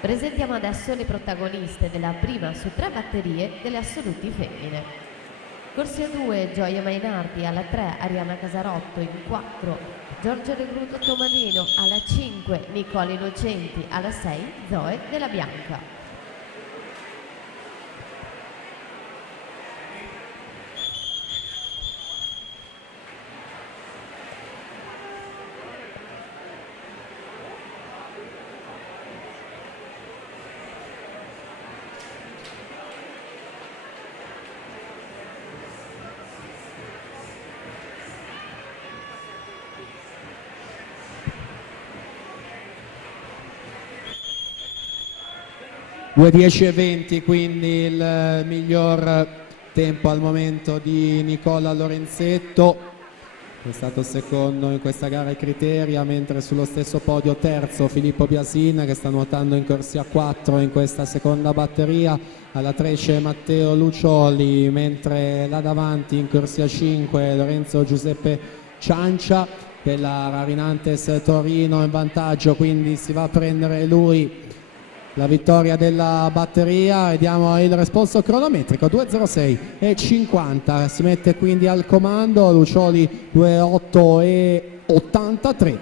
Presentiamo adesso le protagoniste della prima su 3 batterie delle assoluti femmine. Corsia 2 Gioia Mainardi, alla 3 Arianna Casarotto, in 4 Giorgio Recluto Tomalino, alla 5 Nicola Innocenti, alla 6 Zoe Della Bianca. Due 10:20, quindi il miglior tempo al momento di Nicola Lorenzetto, che è stato secondo in questa gara ai Criteria, mentre sullo stesso podio terzo Filippo Biasin, che sta nuotando in corsia 4 in questa seconda batteria. Alla 3 c'è Matteo Lucioli, mentre là davanti in corsia 5 Lorenzo Giuseppe Ciancia, per la Rarinantes Torino in vantaggio, quindi si va a prendere lui la vittoria della batteria. Vediamo il responso cronometrico, 2:06:50, si mette quindi al comando Lucioli 2:08:83,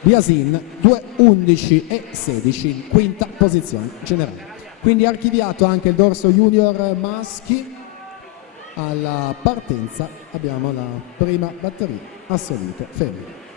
Biasin 2:11:16 in quinta posizione generale. Quindi archiviato anche il dorso junior maschi. Alla partenza abbiamo la prima batteria assolute femmine.